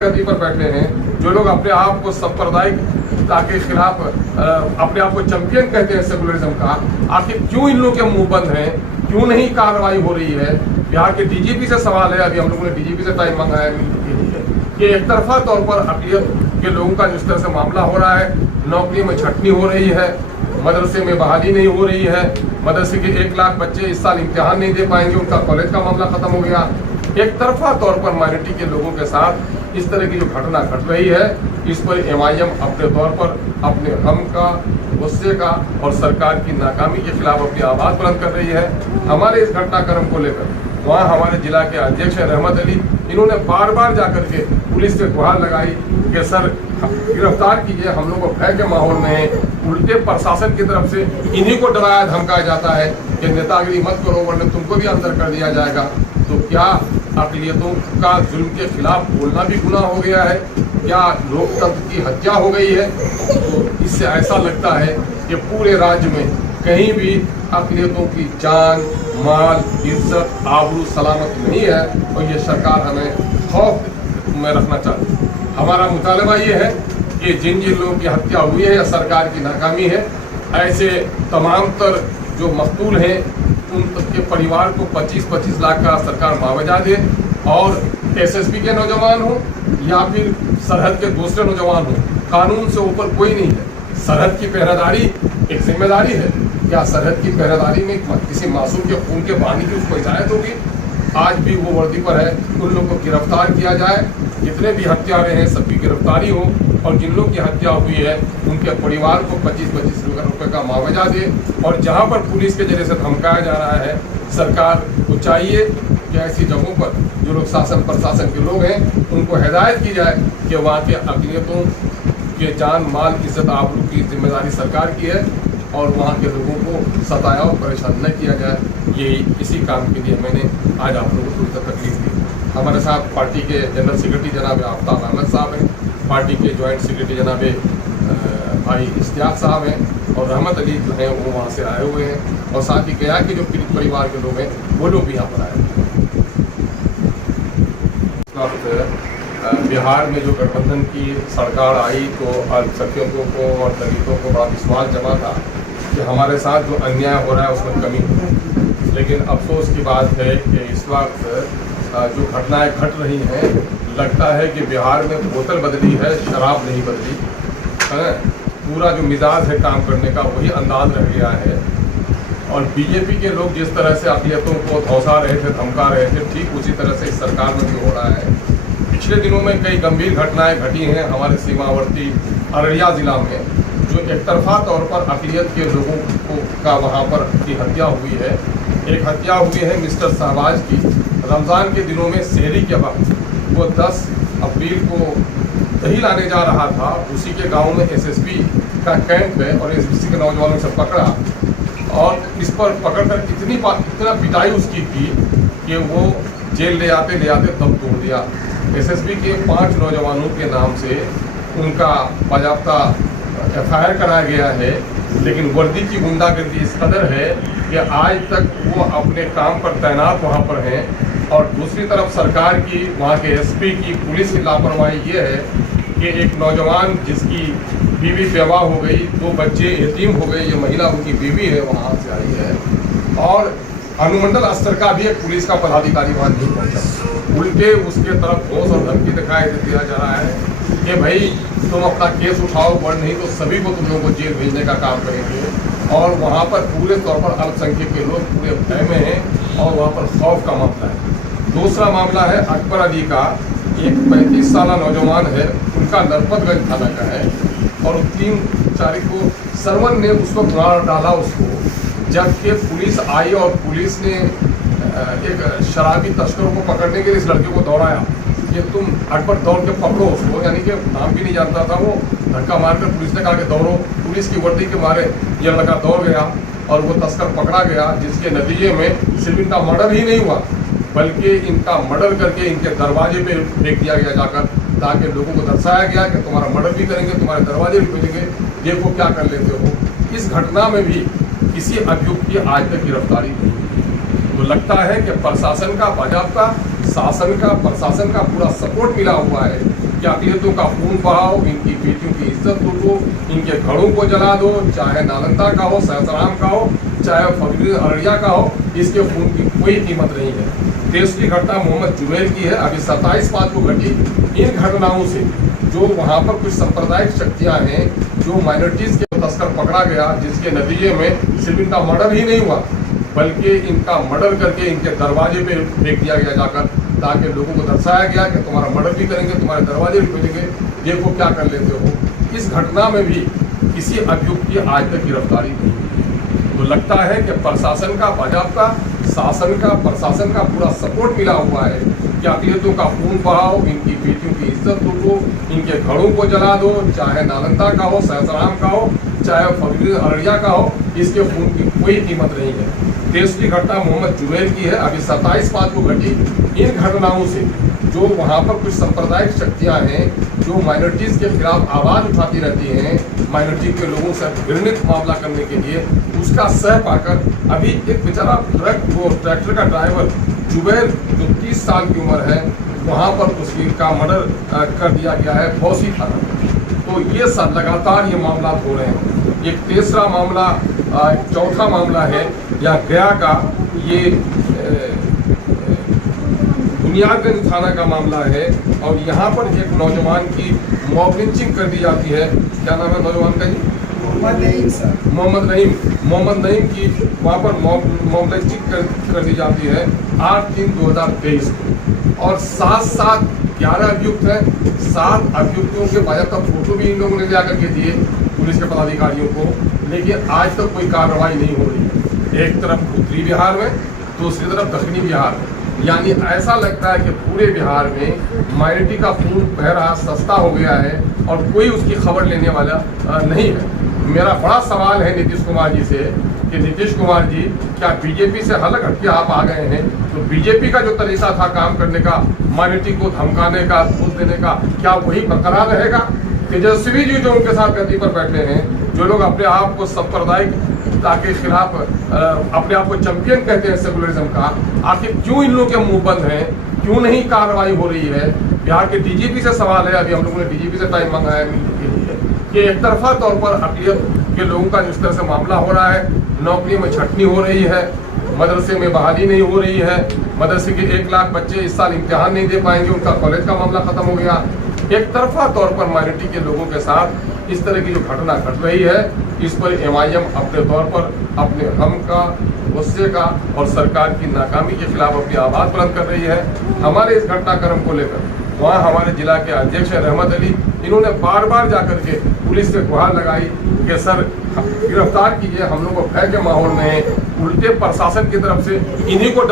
गति पर बैठे हैं, जो लोग अपने आप को सांप्रदायिकता के खिलाफ अपने आप को चैंपियन कहते हैं सेकुलरिज्म का, आखिर क्यों इन लोगों के मुंह बंद हैं? क्यों नहीं कार्रवाई हो रही है? बिहार के डीजीपी से सवाल है, अभी हम लोगों ने डीजीपी से टाइम मंगाया है कि एक तरफा तौर पर अकलियत के लोगों का जिस तरह से मामला हो रहा है, नौकरी में छटनी हो रही है, मदरसे में बहाली नहीं हो रही है, मदरसे के 1 लाख बच्चे इस साल इम्तिहान नहीं दे पाएंगे, उनका कॉलेज का मामला खत्म हो गया। एक तरफा तौर पर माइनॉरिटी के लोगों के साथ इस तरह की जो घटना घट रही है, इस पर MIM अपने तौर पर अपने गम का, गुस्से का और सरकार की नाकामी के खिलाफ अपनी आवाज़ बुलंद कर रही है। हमारे इस घटनाक्रम को लेकर वहाँ हमारे जिला के अध्यक्ष हैं रहमत अली, इन्होंने बार बार जाकर के पुलिस से गुहार लगाई कि सर गिरफ्तार कीजिए, हम लोग को भय के माहौल में है। उल्टे प्रशासन की तरफ से इन्हीं को डराया धमकाया जाता है कि नेतागिरी मत करो वरना तुमको भी अंदर कर दिया जाएगा। तो क्या अक़लियतों का जुल्म के खिलाफ बोलना भी गुनाह हो गया है? क्या लोकतंत्र की हत्या हो गई है? तो इससे ऐसा लगता है कि पूरे राज्य में कहीं भी अक़लियतों की जान, माल, इज्जत, आबरू सलामत नहीं है और ये सरकार हमें खौफ में रखना चाहती है। हमारा मुतालबा ये है कि जिन जिन लोगों की हत्या हुई है या सरकार की नाकामी है, ऐसे तमाम तर जो मकतूल हैं उनके परिवार को 25-25 लाख का सरकार मुआवजा दे और SSB के नौजवान हो या फिर सरहद के दूसरे नौजवान हो, कानून से ऊपर कोई नहीं है। सरहद की पहरेदारी एक जिम्मेदारी है। क्या सरहद की पहरेदारी में किसी मासूम के खून के बहाने की उसको इजाज़त होगी? आज भी वो वर्दी पर है, उन लोगों को गिरफ्तार किया जाए, जितने भी हत्यारे हैं सबकी गिरफ्तारी हो और जिन लोगों की हत्या हुई है उनके परिवार को 25-25 लाख रुपये का मुआवजा दे। और जहां पर पुलिस के जरिए से धमकाया जा रहा है, सरकार को चाहिए कि ऐसी जगहों पर जो लोग शासन प्रशासन के लोग हैं उनको हिदायत की जाए कि वहाँ के अक़लियतों के जान, माल, इज्जत, आबरू की जिम्मेदारी सरकार की है और वहाँ के लोगों को सताया और परेशान न किया जाए। यही इसी काम के लिए मैंने आज आप लोगों को थोड़ी तकलीफ दी। हमारे साथ पार्टी के जनरल सेक्रेटरी जनाब आफ्ताब अहमद साहब हैं, पार्टी के जॉइंट सेक्रेटरी जनाब भाई इश्तियाक साहब हैं और रहमत अली जो हैं वो वहाँ से आए हुए हैं और साथ ही गया के जो पीड़ित परिवार के लोग हैं वो लोग भी यहाँ पर आए हैं। बिहार में जो गठबंधन की सरकार आई तो अल्पसंख्यकों को और दलितों को बड़ा विश्वास जमा था कि हमारे साथ जो अन्याय हो रहा है उसमें कमी हो। लेकिन अफसोस की बात है कि इस वक्त जो घटनाएं घट रही हैं, लगता है कि बिहार में बोतल बदली है, शराब नहीं बदली है। पूरा जो मिजाज है काम करने का वही अंदाज रह गया है और BJP के लोग जिस तरह से अक़लियतों को धौंसा रहे थे, धमका रहे थे, ठीक उसी तरह से इस सरकार में भी हो रहा है। पिछले दिनों में कई गंभीर घटनाएं घटी हैं हमारे सीमावर्ती अररिया ज़िला में, जो एक तरफा तौर पर अक़लियत के लोगों को का वहाँ पर की हत्या हुई है। एक हत्या हुई है मिस्टर शहबाज की, रमज़ान के दिनों में सहरी के वक्त वो 10 अप्रैल को दही लाने जा रहा था, उसी के गांव में SSB का कैंप है और SSB के नौजवानों से पकड़ा और इस पर पकड़कर इतना पिटाई उसकी की कि वो जेल ले आते दम तोड़ दिया। SSB के 5 नौजवानों के नाम से उनका बाज़ाब्ता FIR कराया गया है, लेकिन वर्दी की गुंडागर्दी इस कदर है कि आज तक वो अपने काम पर तैनात वहाँ पर हैं। और दूसरी तरफ सरकार की, वहाँ के SP की, पुलिस की लापरवाही ये है कि एक नौजवान जिसकी बीवी बेवा हो गई, 2 बच्चे यतीम हो गए, ये महिला उनकी बीवी है, वहाँ से आई है और अनुमंडल स्तर का भी एक पुलिस का पदाधिकारी वहाँ नहीं पहुँचा। उल्टे उसके तरफ घोष और धमकी दिखाई दिया जा रहा है कि भाई तुम अपना केस उठाओ, वरना नहीं तो सभी को तुम लोगों को जेल भेजने का काम करेंगे। और वहाँ पर पूरे तौर पर अल्पसंख्यक के लोग पूरे भय में हैं और वहाँ पर खौफ का मामला है। दूसरा मामला है अकबर अली का, एक 35 साल नौजवान है, उनका नरपतगंज थाना का है और 3 तारीख को सरवन ने उसको मार डाला उसको, जबकि पुलिस आई और पुलिस ने एक शराबी तस्करों को पकड़ने के लिए इस लड़के को दौड़ाया कि तुम अकबर दौड़ के पकड़ो उसको, यानी कि नाम भी नहीं जानता था वो। धक्का मारकर पुलिस ने कहा कि दौड़ो, पुलिस की वर्दी के मारे ये लड़का दौड़ गया और वो तस्कर पकड़ा गया, जिसके नतीजे में सिर्फ इनका मर्डर ही नहीं हुआ बल्कि इनका मर्डर करके इनके दरवाजे पे फेंक दिया गया जाकर, ताकि लोगों को दर्शाया गया कि तुम्हारा मर्डर भी करेंगे, तुम्हारे दरवाजे भी खोलेंगे, देखो क्या कर लेते हो। इस घटना में भी किसी अभियुक्त की आज तक गिरफ्तारी नहीं हुई। तो लगता है कि प्रशासन का बाज़ाब्ता, शासन का, प्रशासन का पूरा सपोर्ट मिला हुआ है कि अकलियतों का खून बहाओ, इनकी बेटियों की इज्जत लूटो, इनके घरों को जला दो, चाहे नालंदा का हो, सहसराम का हो, चाहे फगली अररिया का हो, इसके खून की कोई कीमत नहीं है। तीसरी घटना मोहम्मद जुबैर की है, अभी 27/5 को घटी। इन घटनाओं से जो वहाँ पर कुछ सांप्रदायिक शक्तियाँ हैं, जो माइनॉरिटीज़ के तस्कर पकड़ा गया, जिसके नतीजे में सिर्फ इनका मर्डर ही नहीं हुआ बल्कि इनका मर्डर करके इनके दरवाजे पे फेंक दिया गया जाकर, ताकि लोगों को दर्शाया गया कि तुम्हारा मर्डर भी करेंगे, तुम्हारे दरवाजे भी खोलेंगे, देखो क्या कर लेते हो। इस घटना में भी किसी अभियुक्त की आज तक गिरफ्तारी नहीं हुई। तो लगता है कि प्रशासन का, बाजाबता शासन का, प्रशासन का पूरा सपोर्ट मिला हुआ है कि अकलियतों का खून बहाओ, इनकी बेटियों की इज्जत लूटो, इनके घरों को जला दो, चाहे नालंदा का हो, सहसराम का हो, चाहे फगली अररिया का हो, इसके खून की कोई कीमत नहीं है। तीसरी घटना मोहम्मद जुबैर की है, अभी 27/5 को घटी। इन घटनाओं से जो वहाँ पर कुछ सांप्रदायिक शक्तियाँ हैं, जो माइनॉरिटीज़ के खिलाफ आवाज़ उठाती रहती हैं, माइनॉरिटी के लोगों से घृणित मामला करने के लिए, उसका सह पाकर अभी एक बेचारा ट्रैक्टर का ड्राइवर जुबैर जो 30 साल की उम्र है, वहाँ पर उसकी का मर्डर कर दिया गया है फौसी थाना। तो ये सब लगातार ये मामला हो रहे हैं। एक तीसरा मामला, चौथा मामला है या गया का, ये बुनियादगंज थाना का मामला है। और यहाँ पर एक नौजवान की मॉब लिंचिंग कर दी जाती है। क्या नाम है नौजवान का जी? मोहम्मद नईम की वहाँ पर मॉब लिंचिंग कर दी जाती है 8/3/2023 को। और 11 अभियुक्त हैं। 7 अभियुक्तों के बाज़ाब्ता फोटो भी इन लोगों ने ले करके दिए पुलिस के पदाधिकारियों को, लेकिन आज तक कोई कार्रवाई नहीं हो रही है। एक तरफ उत्तरी बिहार में, दूसरी तरफ दक्षिणी बिहार में। यानी ऐसा लगता है कि पूरे बिहार में माइनॉरिटी का खून बह रहा, सस्ता हो गया है और कोई उसकी खबर लेने वाला नहीं है। मेरा बड़ा सवाल है नीतीश कुमार जी से कि नीतीश कुमार जी, क्या बीजेपी से अलग हटके आप आ गए हैं? तो बीजेपी का जो तरीका था काम करने का, माइनॉरिटी को धमकाने का, घूस देने का, क्या वही बरकरार रहेगा? तेजस्वी जी जो उनके साथ गद्दी पर बैठे हैं, जो लोग अपने आप को सांप्रदायिकता के खिलाफ अपने आप को चैंपियन कहते हैं सेकुलरिज्म का, आखिर क्यों इन लोगों के मुंह बंद हैं? क्यों नहीं कार्रवाई हो रही है? बिहार के डीजीपी से सवाल है, अभी हम लोगों ने डीजीपी से टाइम मांगा है मिलने के लिए, कि एक तरफा तौर पर अकलियत के लोगों का जिस तरह से मामला हो रहा है, नौकरी में छटनी हो रही है, मदरसे में बहाली नहीं हो रही है, मदरसे के 1 लाख बच्चे इस साल इम्तिहान नहीं दे पाएंगे, उनका कॉलेज का मामला खत्म हो गया। एक तरफा तौर पर माइनॉरिटी के लोगों के साथ इस तरह की जो घटना घट रही है, इस पर MIM अपने तौर पर अपने गम का, गुस्से का और सरकार की नाकामी के खिलाफ अपनी आवाज़ बुलंद कर रही है। हमारे इस घटनाक्रम को लेकर वहाँ हमारे जिला के अध्यक्ष हैं रहमत अली, इन्होंने बार बार जाकर के पुलिस से गुहार लगाई कि सर गिरफ्तार कीजिए, हम लोग को भय के माहौल में है। उल्टे प्रशासन की तरफ से इन्हीं को